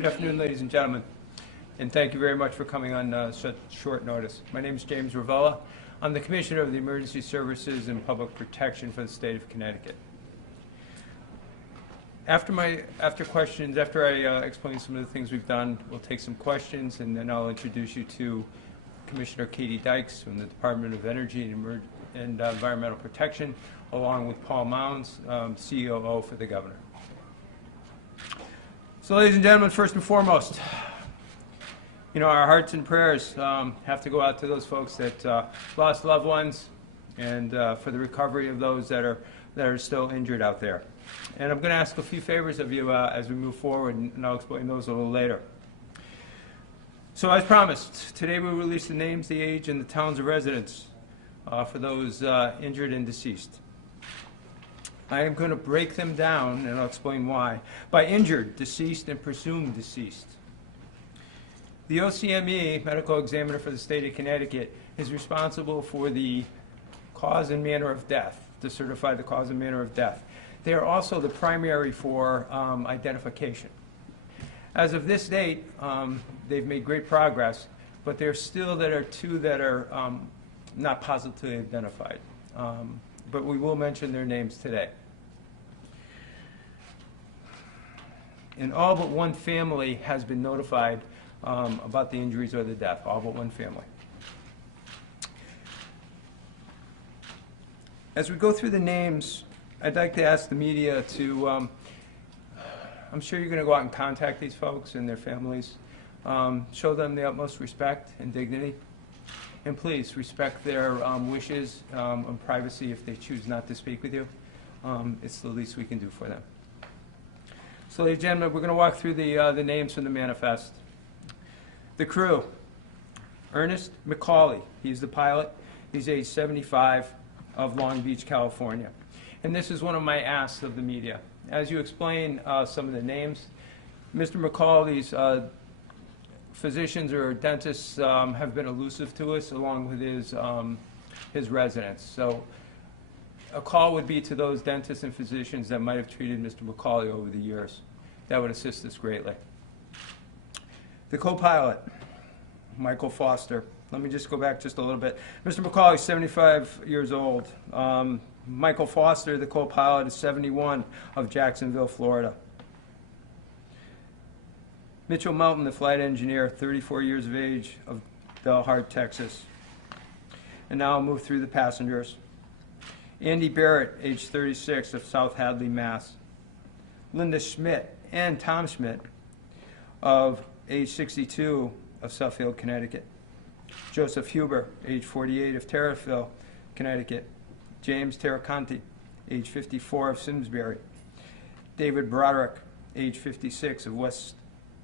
Good afternoon, ladies and gentlemen, and thank you very much for coming on such short notice. My name is James Ravella. I'm the Commissioner of the Emergency Services and Public Protection for the state of Connecticut. After I explain some of the things we've done, we'll take some questions, and then I'll introduce you to Commissioner Katie Dykes from the Department of Energy and Environmental Protection, along with Paul Mounds, COO for the Governor. So, ladies and gentlemen, first and foremost, our hearts and prayers have to go out to those folks that lost loved ones, and for the recovery of those that are still injured out there. And I'm going to ask a few favors of you as we move forward, and I'll explain those a little later. So, as promised, today we release the names, the age, and the towns of residence for those injured and deceased. I am going to break them down, and I'll explain why, by injured, deceased, and presumed deceased. The OCME, Medical Examiner for the state of Connecticut, is responsible for the cause and manner of death, to certify the cause and manner of death. They are also the primary for identification. As of this date, they've made great progress, but there are two that are not positively identified. But we will mention their names today. And all but one family has been notified about the injuries or the death, all but one family. As we go through the names, I'd like to ask the media to, I'm sure you're going to go out and contact these folks and their families, show them the utmost respect and dignity, and please respect their wishes and privacy if they choose not to speak with you. It's the least we can do for them. So, ladies and gentlemen, we're going to walk through the names from the manifest. The crew: Ernest McCauley, he's the pilot. He's age 75, of Long Beach, California. And this is one of my asks of the media. As you explain some of the names, Mr. McCauley's physicians or dentists have been elusive to us, along with his residents. So a call would be to those dentists and physicians that might have treated Mr. McCauley over the years. That would assist us greatly. The co-pilot, Michael Foster. Let me just go back just a little bit. Mr. McCauley is 75 years old. Michael Foster, the co-pilot, is 71, of Jacksonville, Florida. Mitchell Melton, the flight engineer, 34 years of age, of Delhart, Texas. And now I'll move through the passengers. Andy Barrett, age 36, of South Hadley, Mass. Linda Schmidt and Tom Schmidt, of age 62, of Suffield, Connecticut. Joseph Huber, age 48, of Terriffill, Connecticut. James Terraconti, age 54, of Simsbury. David Broderick, age 56, of West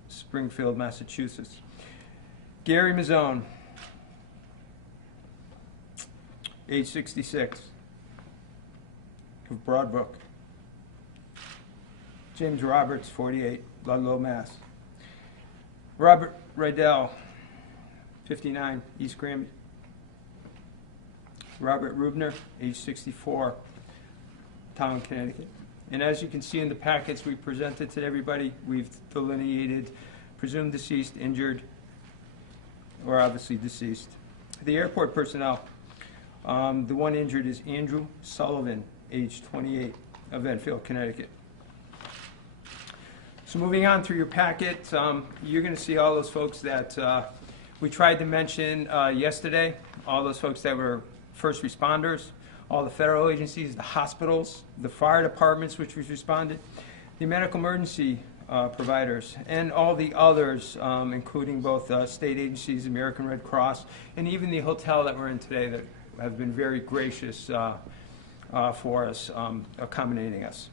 Springfield, Massachusetts. Gary Mazzone, age 66, of Broadbrook. James Roberts, 48, Ludlow, Mass. Robert Rydell, 59, East Granby. Robert Rubner, age 64, Town, Connecticut. And as you can see in the packets we presented to everybody, we've delineated presumed deceased, injured, or obviously deceased. The airport personnel, the one injured is Andrew Sullivan, age 28, of Enfield, Connecticut. So moving on through your packet, you're going to see all those folks that we tried to mention yesterday, all those folks that were first responders, all the federal agencies, the hospitals, the fire departments which responded, the medical emergency providers, and all the others, including both state agencies, American Red Cross, and even the hotel that we're in today that have been very gracious for us, accommodating us.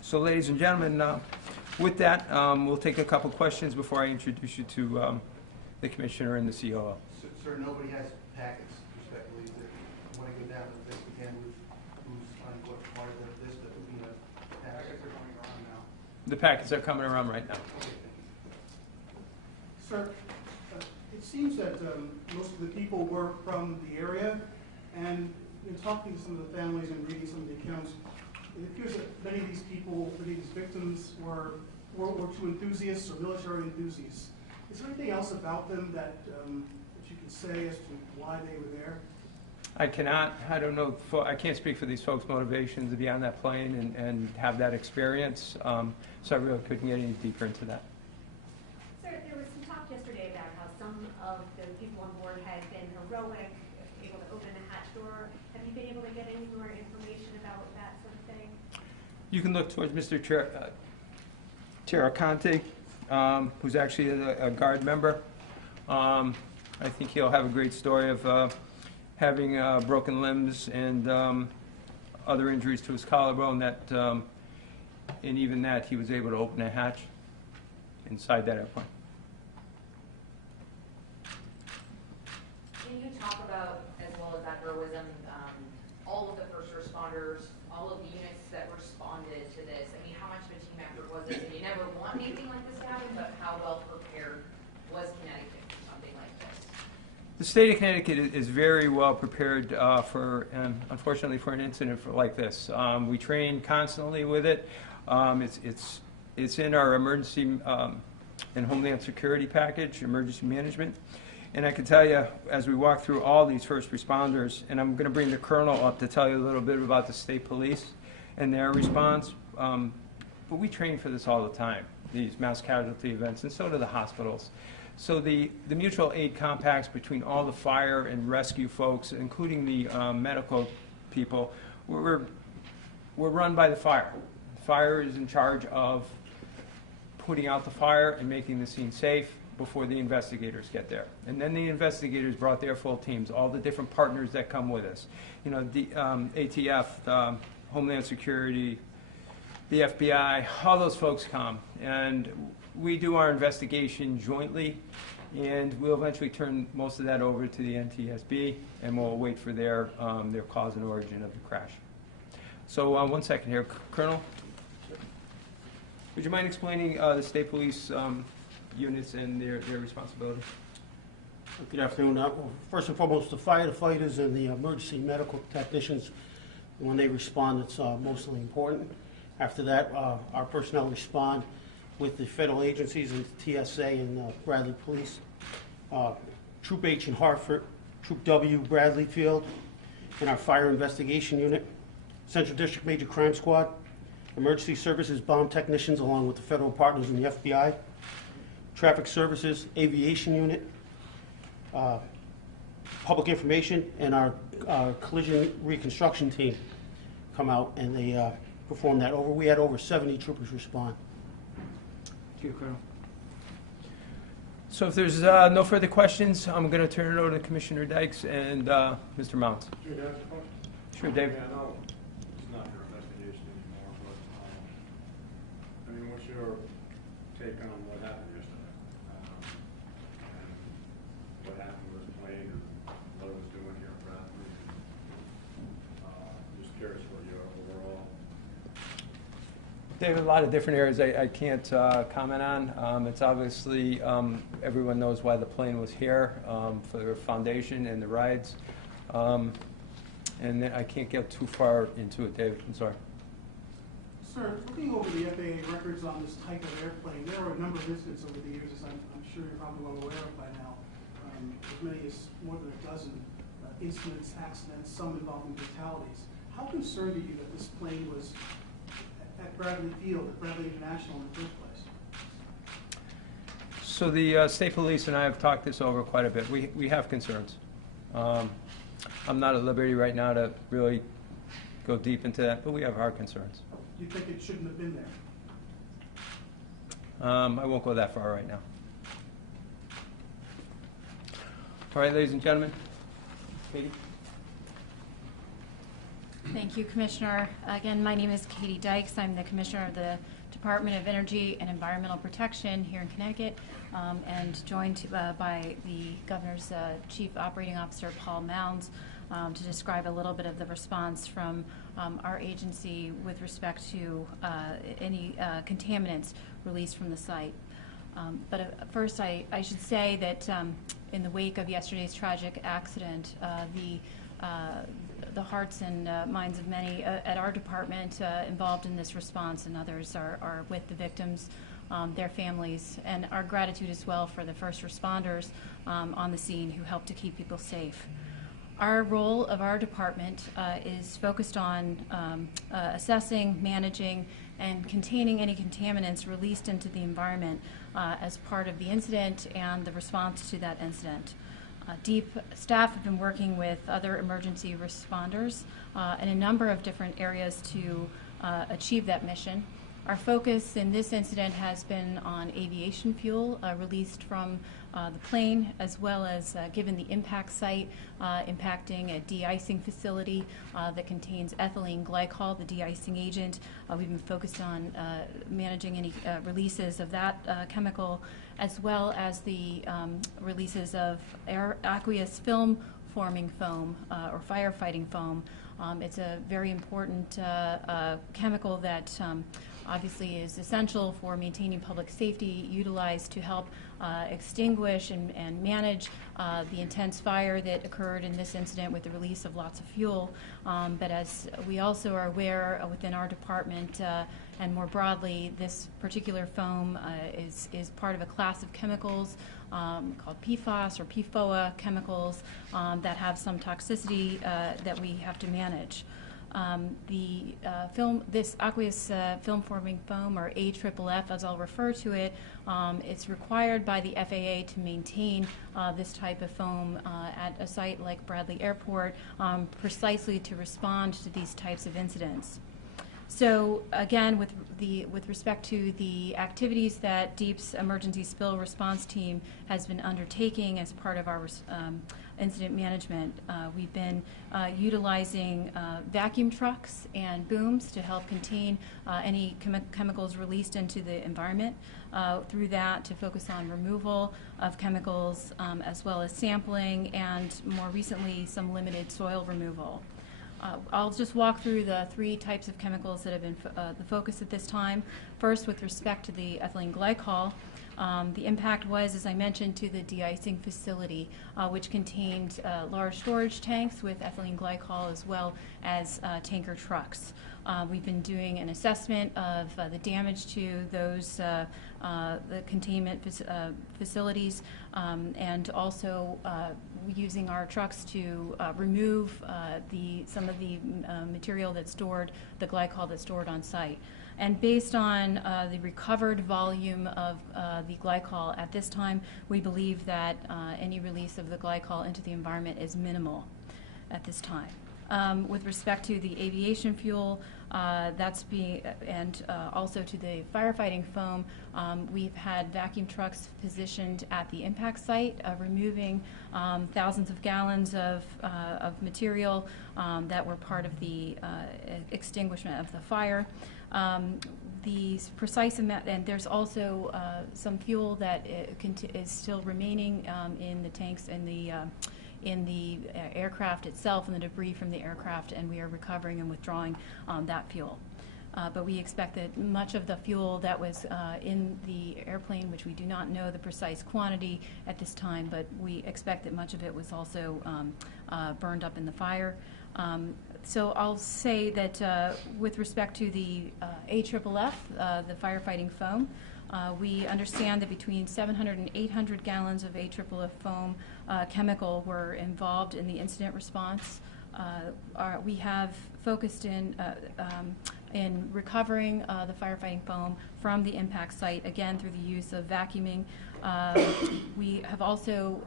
So, ladies and gentlemen, with that, we'll take a couple questions before I introduce you to the Commissioner and the COO. Sir, nobody has packets, respectfully. I want to go down to this again with who's on what part of this that would be a packets are coming around now. The packets are coming around right now. Okay, sir, it seems that most of the people were from the area, and in talking to some of the families and reading some of the accounts, it appears that many of these people, many of these victims, were World War II enthusiasts or military enthusiasts. Is there anything else about them that you can say as to why they were there? I cannot. I don't know. I can't speak for these folks' motivations to be on that plane and have that experience. So I really couldn't get any deeper into that. Sir, there was some talk yesterday about how some of the people on board had been heroic, able to open the hatch door. Have you been able to get any more information about that sort of thing? You can look towards Mr. Terraconte, who's actually a Guard member. I think he'll have a great story of having broken limbs and other injuries to his collarbone and even that he was able to open a hatch inside that airplane. Can you talk about, as well as that heroism, all of the first responders, all of the units that responded to this? I mean, how much of a team effort was this? And you never want anything like this to happen, but how well prepared was Connecticut for something like this? The state of Connecticut is very well prepared unfortunately, for an incident like this. We train constantly with it. It's in our emergency and Homeland Security package, emergency management. And I can tell you, as we walk through all these first responders, and I'm going to bring the colonel up to tell you a little bit about the state police and their response, but we train for this all the time, these mass casualty events, and so do the hospitals. So the mutual aid compacts between all the fire and rescue folks, including the medical people, we're run by the fire. Fire is in charge of putting out the fire and making the scene safe before the investigators get there. And then the investigators brought their full teams, all the different partners that come with us. You know, the ATF, Homeland Security, the FBI, all those folks come. And we do our investigation jointly, and we'll eventually turn most of that over to the NTSB, and we'll wait for their cause and origin of the crash. So 1 second here. Colonel, would you mind explaining the state police units and their responsibility? Good afternoon. Well, first and foremost, the firefighters and the emergency medical technicians, when they respond, it's mostly important. After that, our personnel respond with the federal agencies and TSA and Bradley Police, Troop H in Hartford, Troop W Bradley Field, and our Fire Investigation Unit, Central District Major Crime Squad, Emergency Services bomb technicians along with the federal partners in the FBI, Traffic Services Aviation Unit, Public Information, and our Collision Reconstruction Team come out and they perform that. We had over 70 troopers respond. Thank you, Colonel. So if there's no further questions, I'm going to turn it over to Commissioner Dykes and Mr. Mounts. Sure, that's a question. Sure, Dave. Yeah, I know it's not your investigation anymore, but, I mean, what's your take on what happened yesterday? And what happened with the plane and what it was doing here in Bradley? Just curious what your overall... Dave, a lot of different areas I can't comment on. It's obviously, everyone knows why the plane was here, for the foundation and the rides. And I can't get too far into it, David. I'm sorry. Sir, looking over the FAA records on this type of airplane, there are a number of incidents over the years, as I'm sure you're probably well aware of by now, as many as more than a dozen incidents, accidents, some involving fatalities. How concerned are you that this plane was at Bradley Field, at Bradley International in the first place? So the state police and I have talked this over quite a bit. We have concerns. I'm not at liberty right now to really go deep into that, but we have our concerns. Do you think it shouldn't have been there? I won't go that far right now. All right, ladies and gentlemen. Katie? Thank you, Commissioner. Again, my name is Katie Dykes. I'm the Commissioner of the Department of Energy and Environmental Protection here in Connecticut, and joined by the Governor's Chief Operating Officer, Paul Mounds, to describe a little bit of the response from our agency with respect to any contaminants released from the site. But first, I should say that in the wake of yesterday's tragic accident, the hearts and minds of many at our department involved in this response and others are with the victims their families, and our gratitude as well for the first responders on the scene who helped to keep people safe. Our role of our department is focused on assessing, managing, and containing any contaminants released into the environment as part of the incident and the response to that incident. DEEP staff have been working with other emergency responders in a number of different areas to achieve that mission. Our focus in this incident has been on aviation fuel released from the plane, as well as given the impact site impacting a de-icing facility that contains ethylene glycol, the de-icing agent. We've been focused on managing any releases of that chemical, as well as the releases of aqueous film forming foam or firefighting foam. It's a very important chemical that obviously is essential for maintaining public safety, utilized to help extinguish and manage the intense fire that occurred in this incident with the release of lots of fuel. But as we also are aware within our department and more broadly, this particular foam is part of a class of chemicals called PFAS or PFOA chemicals that have some toxicity that we have to manage. This aqueous film-forming foam, or AFFF, as I'll refer to it, it's required by the FAA to maintain this type of foam at a site like Bradley Airport, precisely to respond to these types of incidents. So again, with respect to the activities that DEEP's emergency spill response team has been undertaking as part of our incident management, we've been utilizing vacuum trucks and booms to help contain any chemicals released into the environment. Through that, to focus on removal of chemicals, as well as sampling, and more recently, some limited soil removal. I'll just walk through the three types of chemicals that have been the focus at this time. First, with respect to the ethylene glycol, the impact was, as I mentioned, to the de-icing facility, which contained large storage tanks with ethylene glycol, as well as tanker trucks. We've been doing an assessment of the damage to those the containment facilities, and also using our trucks to remove some of the material that's stored, the glycol that's stored on site. And based on the recovered volume of the glycol at this time, we believe that any release of the glycol into the environment is minimal at this time. With respect to the aviation fuel, and also to the firefighting foam, we've had vacuum trucks positioned at the impact site, removing thousands of gallons of material that were part of the extinguishment of the fire. The precise amount, and there's also some fuel that is still remaining in the tanks in the aircraft itself and the debris from the aircraft, and we are recovering and withdrawing that fuel. But we expect that much of the fuel that was in the airplane, which we do not know the precise quantity at this time, but we expect that much of it was also burned up in the fire. So I'll say that with respect to the AFFF, the firefighting foam, we understand that between 700 and 800 gallons of AFFF foam chemical were involved in the incident response. We have focused in recovering the firefighting foam from the impact site, again through the use of vacuuming. We have also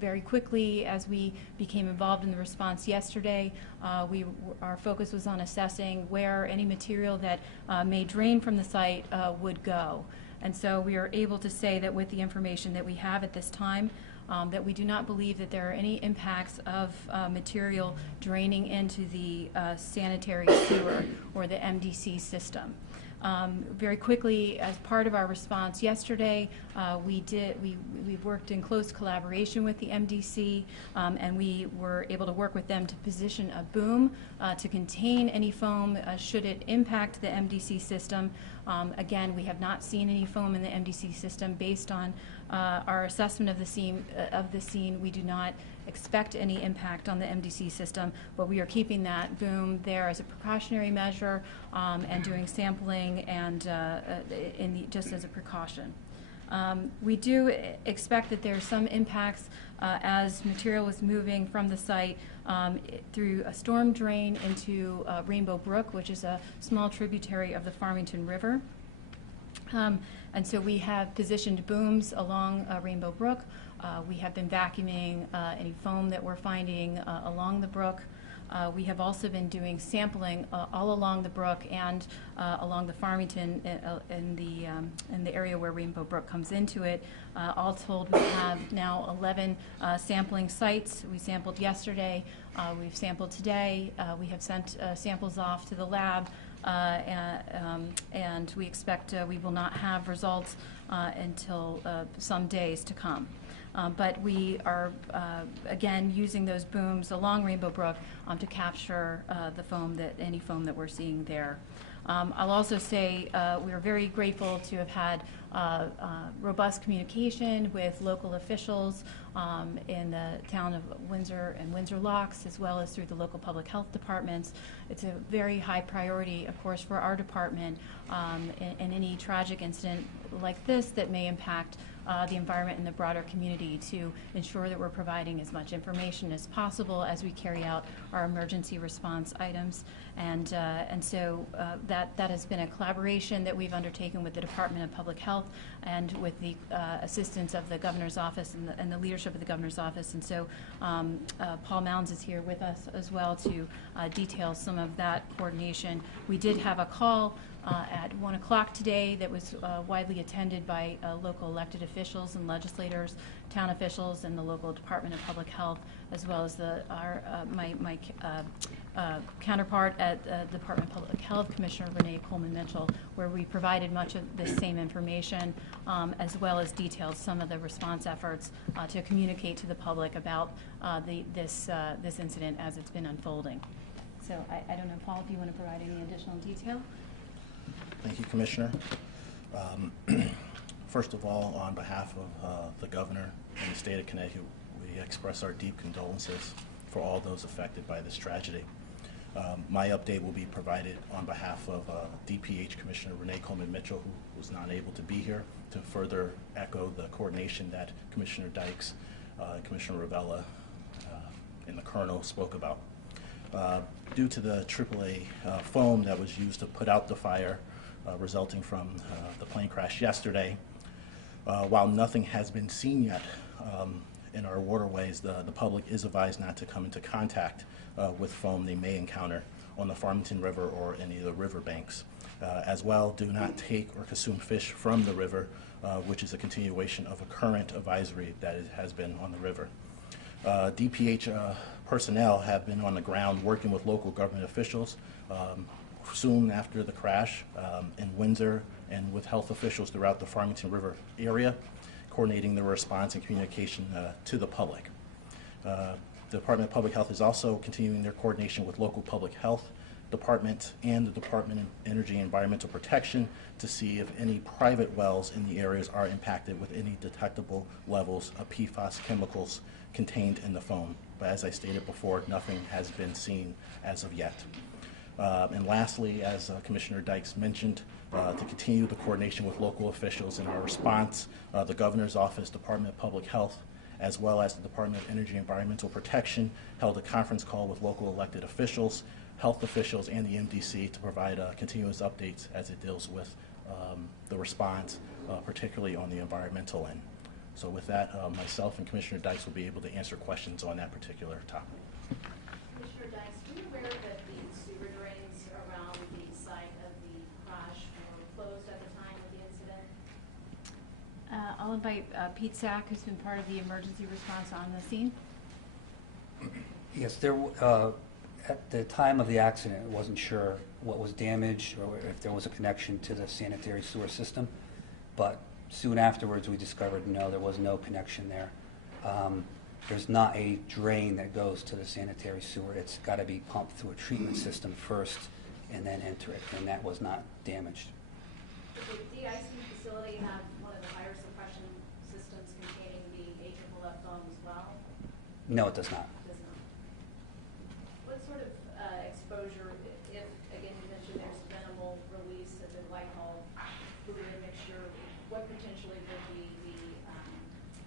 very quickly, as we became involved in the response yesterday, our focus was on assessing where any material that may drain from the site would go. And so we are able to say that with the information that we have at this time, that we do not believe that there are any impacts of material draining into the sanitary sewer or the MDC system. Very quickly, as part of our response yesterday, we worked in close collaboration with the MDC, and we were able to work with them to position a boom to contain any foam should it impact the MDC system. Again, we have not seen any foam in the MDC system. Based on our assessment of the scene, we do not expect any impact on the MDC system, but we are keeping that boom there as a precautionary measure and doing sampling and just as a precaution. We do expect that there are some impacts as material is moving from the site through a storm drain into Rainbow Brook, which is a small tributary of the Farmington River. And so we have positioned booms along Rainbow Brook. We have been vacuuming any foam that we're finding along the brook. We have also been doing sampling all along the brook and along the Farmington in the area where Rainbow Brook comes into it. All told, we have now 11 sampling sites. We sampled yesterday. We've sampled today. We have sent samples off to the lab, and we expect we will not have results until some days to come. But we are, again, using those booms along Rainbow Brook to capture any foam that we're seeing there. I'll also say we are very grateful to have had robust communication with local officials in the town of Windsor and Windsor Locks, as well as through the local public health departments. It's a very high priority, of course, for our department in any tragic incident like this that may impact the environment and the broader community, to ensure that we're providing as much information as possible as we carry out our emergency response items. And so that has been a collaboration that we've undertaken with the Department of Public Health and with the assistance of the Governor's Office and the leadership of the Governor's Office. And so Paul Mounds is here with us as well to detail some of that coordination. We did have a call at 1 o'clock today that was widely attended by local elected officials and legislators, town officials, and the local Department of Public Health, as well as my counterpart at the Department of Public Health, Commissioner Renee Coleman-Mitchell, where we provided much of the same information, as well as detailed some of the response efforts to communicate to the public about this incident as it's been unfolding. So I don't know, Paul, if you want to provide any additional detail? Thank you, Commissioner. First of all, on behalf of the Governor and the state of Connecticut, we express our deep condolences for all those affected by this tragedy. My update will be provided on behalf of DPH Commissioner Renee Coleman-Mitchell, who was not able to be here, to further echo the coordination that Commissioner Dykes, Commissioner Ravella, and the Colonel spoke about. Due to the AAA foam that was used to put out the fire resulting from the plane crash yesterday, while nothing has been seen yet in our waterways, the public is advised not to come into contact with foam they may encounter on the Farmington River or any of the riverbanks. As well, do not take or consume fish from the river, which is a continuation of a current advisory that has been on the river. DPH personnel have been on the ground working with local government officials soon after the crash in Windsor and with health officials throughout the Farmington River area, coordinating the response and communication to the public. The Department of Public Health is also continuing their coordination with local public health department and the Department of Energy and Environmental Protection to see if any private wells in the areas are impacted with any detectable levels of PFAS chemicals contained in the foam. But as I stated before, nothing has been seen as of yet. And lastly, as Commissioner Dykes mentioned, to continue the coordination with local officials in our response, the Governor's Office, Department of Public Health, as well as the Department of Energy and Environmental Protection, held a conference call with local elected officials, health officials, and the MDC to provide continuous updates as it deals with the response, particularly on the environmental end. So with that, myself and Commissioner Dykes will be able to answer questions on that particular topic. Commissioner Dykes, were you aware that the sewer drains around the site of the crash were closed at the time of the incident? I'll invite Pete Sack, who's been part of the emergency response on the scene. Yes, at the time of the accident, I wasn't sure what was damaged or if there was a connection to the sanitary sewer system, but soon afterwards we discovered no, there was no connection there. There's not a drain that goes to the sanitary sewer. It's got to be pumped through a treatment system first and then enter it, and that was not damaged. Does the de-icing facility have one of the fire suppression systems containing the AFFF foam as well? No, it does not. It does not. What sort of exposure, if, again, you mentioned there's minimal release of the glycol fluid mixture, what potentially would be the,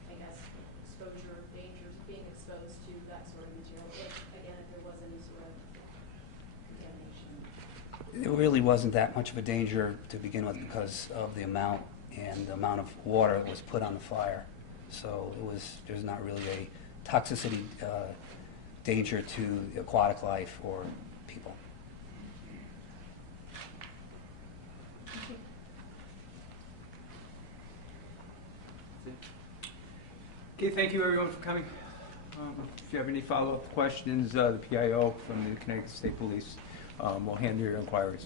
I guess, exposure, dangers of being exposed to that sort of material, if, again, if there was any sort of contamination? It really wasn't that much of a danger to begin with because of the amount and the amount of water that was put on the fire. So there's not really a toxicity danger to aquatic life or people. Okay, thank you everyone for coming. If you have any follow-up questions, the PIO from the Connecticut State Police will handle your inquiries.